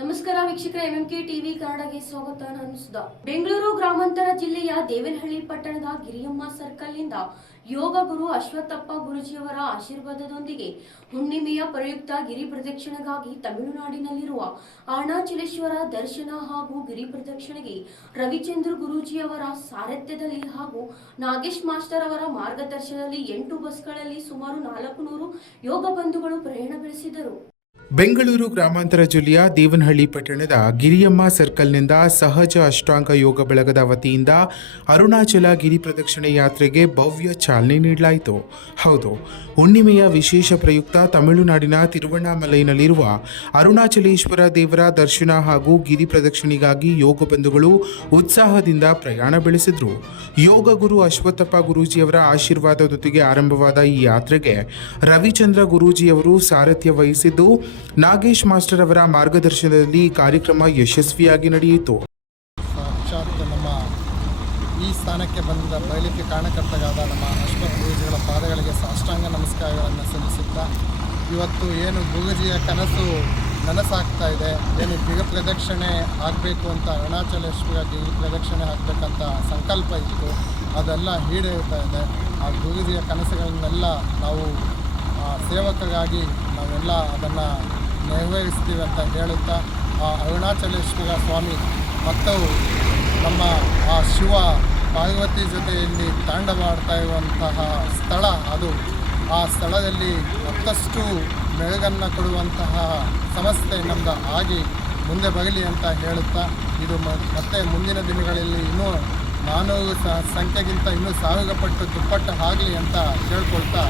ನಮಸ್ಕಾರ ವೀಕ್ಷಕರೇ, MMK TV ಕನ್ನಡಗೆ ಸ್ವಾಗತ. ನಾನು ಸುಧಾ. ಬೆಂಗಳೂರು ಗ್ರಾಮಾಂತರ ಜಿಲ್ಲೆಯ ದೇವನಹಳ್ಳಿ ಪಟ್ಟಣದ ಗಿರಿಯಮ್ಮ ಸರ್ಕಲ್ನಿಂದ ಯೋಗ ಗುರು ಅಶ್ವತ್ಥಪ್ಪ ಗುರೂಜಿಯವರ ಆಶೀರ್ವಾದದೊಂದಿಗೆ ಹುಣ್ಣಿಮೆಯ ಪ್ರಯುಕ್ತ ಗಿರಿ ಪ್ರದಕ್ಷಿಣೆಗಾಗಿ ತಮಿಳುನಾಡಿನಲ್ಲಿರುವ ಅರುಣಾಚಲೇಶ್ವರ ದರ್ಶನ ಹಾಗೂ ಗಿರಿ ಪ್ರದಕ್ಷಿಣೆಗೆ ರವಿಚಂದ್ರ ಗುರೂಜಿಯವರ ಸಾರಥ್ಯದಲ್ಲಿ ಹಾಗೂ ನಾಗೇಶ್ ಮಾಸ್ಟರ್ ಅವರ ಮಾರ್ಗದರ್ಶನದಲ್ಲಿ 8 ಬಸ್ಗಳಲ್ಲಿ ಸುಮಾರು 400 ಯೋಗ ಬಂಧುಗಳು ಪ್ರಯಾಣ ಬೆಳೆಸಿದರು. ಬೆಂಗಳೂರು ಗ್ರಾಮಾಂತರ ಜಿಲ್ಲೆಯ ದೇವನಹಳ್ಳಿ ಪಟ್ಟಣದ ಗಿರಿಯಮ್ಮ ಸರ್ಕಲ್ನಿಂದ ಸಹಜ ಅಷ್ಟಾಂಗ ಯೋಗ ಬಳಗದ ವತಿಯಿಂದ ಅರುಣಾಚಲ ಗಿರಿ ಪ್ರದಕ್ಷಿಣೆ ಯಾತ್ರೆಗೆ ಭವ್ಯ ಚಾಲನೆ ನೀಡಲಾಯಿತು. ಹೌದು, ಹುಣ್ಣಿಮೆಯ ವಿಶೇಷ ಪ್ರಯುಕ್ತ ತಮಿಳುನಾಡಿನ ತಿರುವಣ್ಣಾಮಲೈನಲ್ಲಿರುವ ಅರುಣಾಚಲೇಶ್ವರ ದೇವರ ದರ್ಶನ ಹಾಗೂ ಗಿರಿ ಪ್ರದಕ್ಷಿಣೆಗಾಗಿ ಯೋಗ ಬಂಧುಗಳು ಉತ್ಸಾಹದಿಂದ ಪ್ರಯಾಣ ಬೆಳೆಸಿದರು. ಯೋಗ ಗುರು ಅಶ್ವತ್ಥಪ್ಪ ಗುರೂಜಿಯವರ ಆಶೀರ್ವಾದದೊಂದಿಗೆ ಆರಂಭವಾದ ಈ ಯಾತ್ರೆಗೆ ರವಿಚಂದ್ರ ಗುರೂಜಿಯವರು ಸಾರಥ್ಯ ವಹಿಸಿದ್ದು, ನಾಗೇಶ್ ಮಾಸ್ಟರ್ ಅವರ ಮಾರ್ಗದರ್ಶನದಲ್ಲಿ ಕಾರ್ಯಕ್ರಮ ಯಶಸ್ವಿಯಾಗಿ ನಡೆಯಿತು. ಸಾಕ್ಷಾತ್ ನಮ್ಮ ಈ ಸ್ಥಾನಕ್ಕೆ ಬಂದ ಬಯಲಿಕೆ ಕಾರಣಕರ್ತರಾದ ನಮ್ಮ ಅಶ್ವತ್ಥ ಗುರೂಜಿಗಳ ಪಾದಗಳಿಗೆ ಸಾಷ್ಟಾಂಗ ನಮಸ್ಕಾರಗಳನ್ನು ಸಲ್ಲಿಸುತ್ತಾ, ಇವತ್ತು ಏನು ಗುರೂಜಿಯ ಕನಸು ನನಸಾಗ್ತಾ ಇದೆ, ಏನು ಗಿರಿ ಪ್ರದಕ್ಷಿಣೆ ಆಗಬೇಕು ಅಂತ ಅರುಣಾಚಲೇಶ್ವರ ಗಿರಿ ಪ್ರದಕ್ಷಿಣೆ ಆಗಬೇಕಂತ ಸಂಕಲ್ಪ ಇತ್ತು, ಅದೆಲ್ಲ ಈಡೇರುತ್ತಾ ಇದೆ. ಆ ಗುರೂಜಿಯ ಕನಸುಗಳನ್ನೆಲ್ಲ ನಾವು ಸೇವಕರಾಗಿ ನಾವೆಲ್ಲ ಅದನ್ನು ನೆರವೇರಿಸ್ತೀವಿ ಅಂತ ಹೇಳುತ್ತಾ, ಆ ಅರುಣಾಚಲೇಶ್ವರ ಸ್ವಾಮಿ ಮತ್ತು ನಮ್ಮ ಆ ಶಿವ ಪಾರ್ವತಿ ಜೊತೆಯಲ್ಲಿ ತಾಂಡವಾಡ್ತಾ ಇರುವಂತಹ ಸ್ಥಳ ಅದು. ಆ ಸ್ಥಳದಲ್ಲಿ ಮತ್ತಷ್ಟು ಮೆರುಗನ್ನು ಕೊಡುವಂತಹ ಸಂಸ್ಥೆ ನಮ್ಮದು ಆಗಿ ಮುಂದೆ ಬರಲಿ ಅಂತ ಹೇಳುತ್ತಾ, ಇದು ಮತ್ತೆ ಮುಂದಿನ ದಿನಗಳಲ್ಲಿ ಇನ್ನೂ 400 ಸಂಖ್ಯೆಗಿಂತ ಇನ್ನೂ 1000 ಪಟ್ಟು ದುಪ್ಪಟ್ಟು ಆಗಲಿ ಅಂತ ಕೇಳ್ಕೊಳ್ತಾ